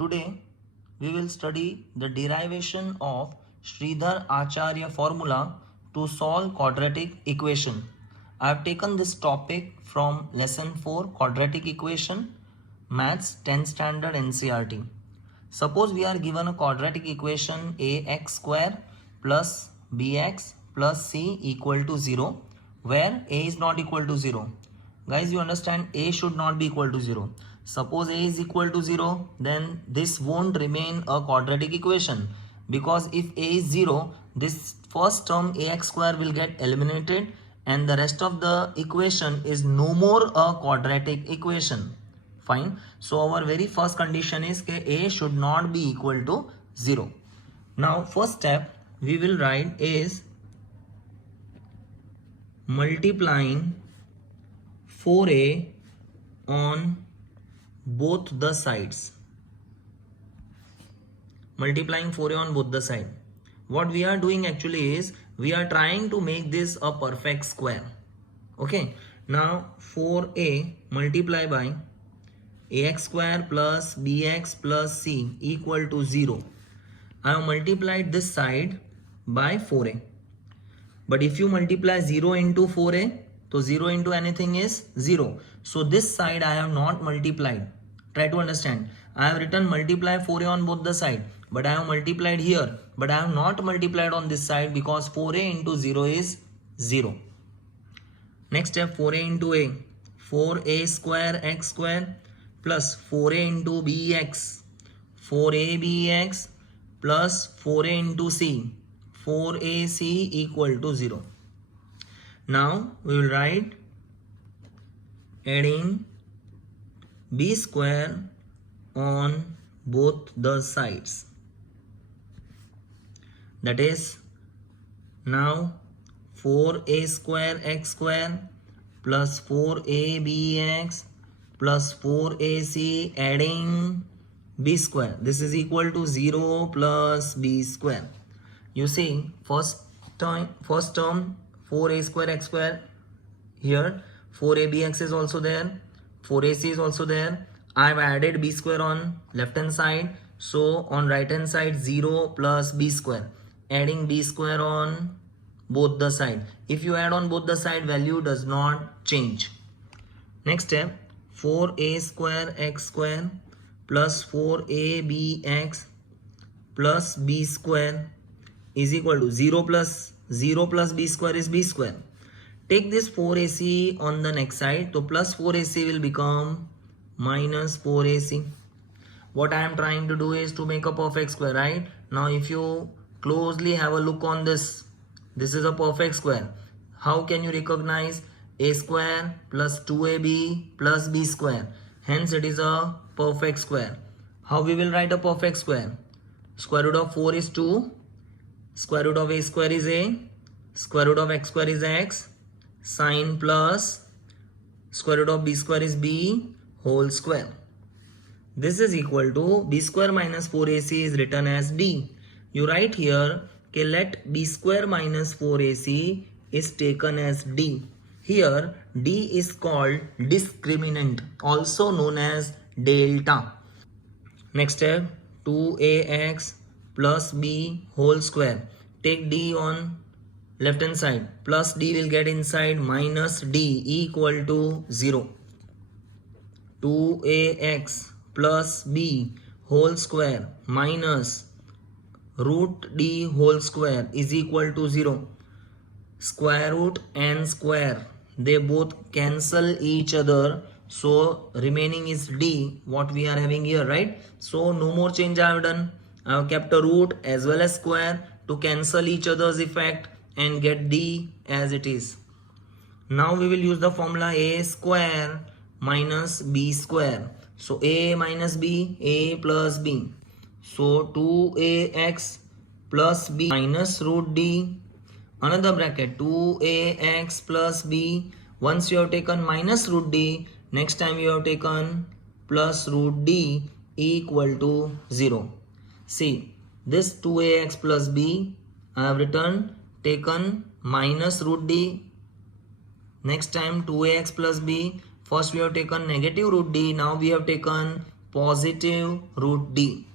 Today we will study the derivation of Shridhar Acharya formula to solve quadratic equation. I have taken this topic from lesson 4 quadratic equation maths 10th standard NCERT. Suppose we are given a quadratic equation ax square plus bx plus c equal to 0 where a is not equal to 0. Guys, you understand a should not be equal to 0. Suppose a is equal to 0, then this won't remain a quadratic equation, because if a is 0, this first term ax square will get eliminated and the rest of the equation is no more a quadratic equation. Fine. So our very first condition is that a should not be equal to 0. Now first step we will write is multiplying 4a on both the sides. Multiplying 4a on both the side. What we are doing actually is we are trying to make this a perfect square. Okay. Now 4a multiply by ax square plus bx plus c equal to 0. I have multiplied this side by 4a. But if you multiply 0 into 4a, so 0 into anything is 0. So this side I have not multiplied. Try to understand. I have written multiply 4a on both the side. But I have multiplied here. But I have not multiplied on this side because 4a into 0 is 0. Next step, 4a into a. 4a square x square plus 4a into bx. 4a bx plus 4a into c. 4ac equal to 0. Now we will write adding b square on both the sides. That is now 4a square x square plus 4a bx plus 4ac adding b square. This is equal to 0 plus b square. You see, first term 4a square x square, here 4abx is also there, 4ac is also there. I have added b square on left hand side, so on right hand side 0 plus b square, adding b square on both the side. If you add on both the side, value does not change. Next step, 4a square x square plus 4abx plus b square is equal to 0 plus b square is b square. Take this 4ac on the next side. So plus 4ac will become minus 4ac. What I am trying to do is to make a perfect square, right? Now if you closely have a look on this, this is a perfect square. How can you recognize a square plus 2ab plus b square? Hence it is a perfect square. How we will write a perfect square? Square root of 4 is 2. Square root of a square is a, square root of x square is x, sine plus square root of b square is b whole square. This is equal to b square minus 4ac is written as d. You write here, okay, let b square minus 4ac is taken as d. Here d is called discriminant, also known as delta. Next step, 2ax plus b whole square. Take d on left hand side, plus d will get inside, minus d equal to 0. 2ax plus b whole square minus root d whole square is equal to 0. Square root and square, they both cancel each other. So remaining is d, what we are having here, right? So no more change I have done. I have kept a root as well as square to cancel each other's effect and get d as it is. Now we will use the formula a square minus b square. So a minus b, a plus b. So 2ax plus b minus root d. Another bracket 2ax plus b. Once you have taken minus root d, next time you have taken plus root d equal to 0. See, this 2ax plus b I have written taken minus root d. Next time 2ax plus b, first we have taken negative root d, now we have taken positive root d.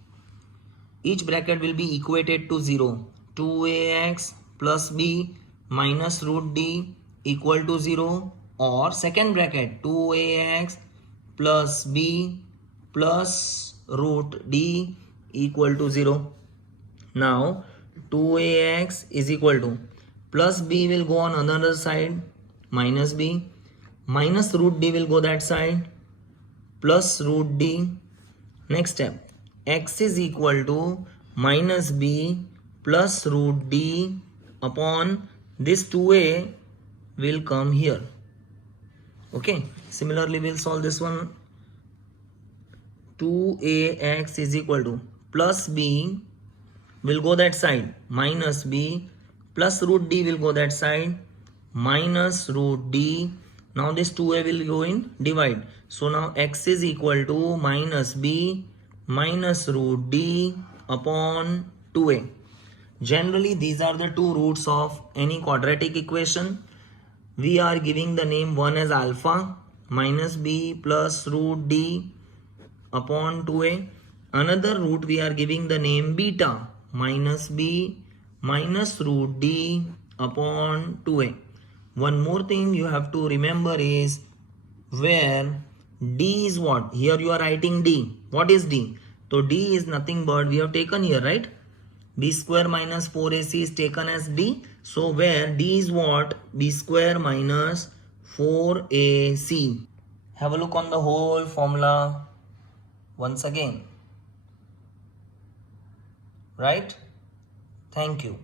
Each bracket will be equated to 0. 2ax plus b minus root d equal to 0, or second bracket 2ax plus b plus root d equal to 0. Now 2ax is equal to plus b will go on another side, minus b, minus root d will go that side, plus root d. Next step, x is equal to minus b plus root d upon this 2a will come here. Okay, similarly we'll solve this one. 2ax is equal to plus b will go that side, minus b plus root d will go that side, minus root d. Now this 2a will go in divide. So now x is equal to minus b minus root d upon 2a. Generally these are the two roots of any quadratic equation. We are giving the name one as alpha, minus b plus root d upon 2a. Another root we are giving the name beta, minus b minus root d upon 2a. One more thing you have to remember is where d is what? Here you are writing d. What is d? So d is nothing but we have taken here, right? B square minus 4ac is taken as d. So where d is what? B square minus 4ac. Have a look on the whole formula once again. Right? Thank you.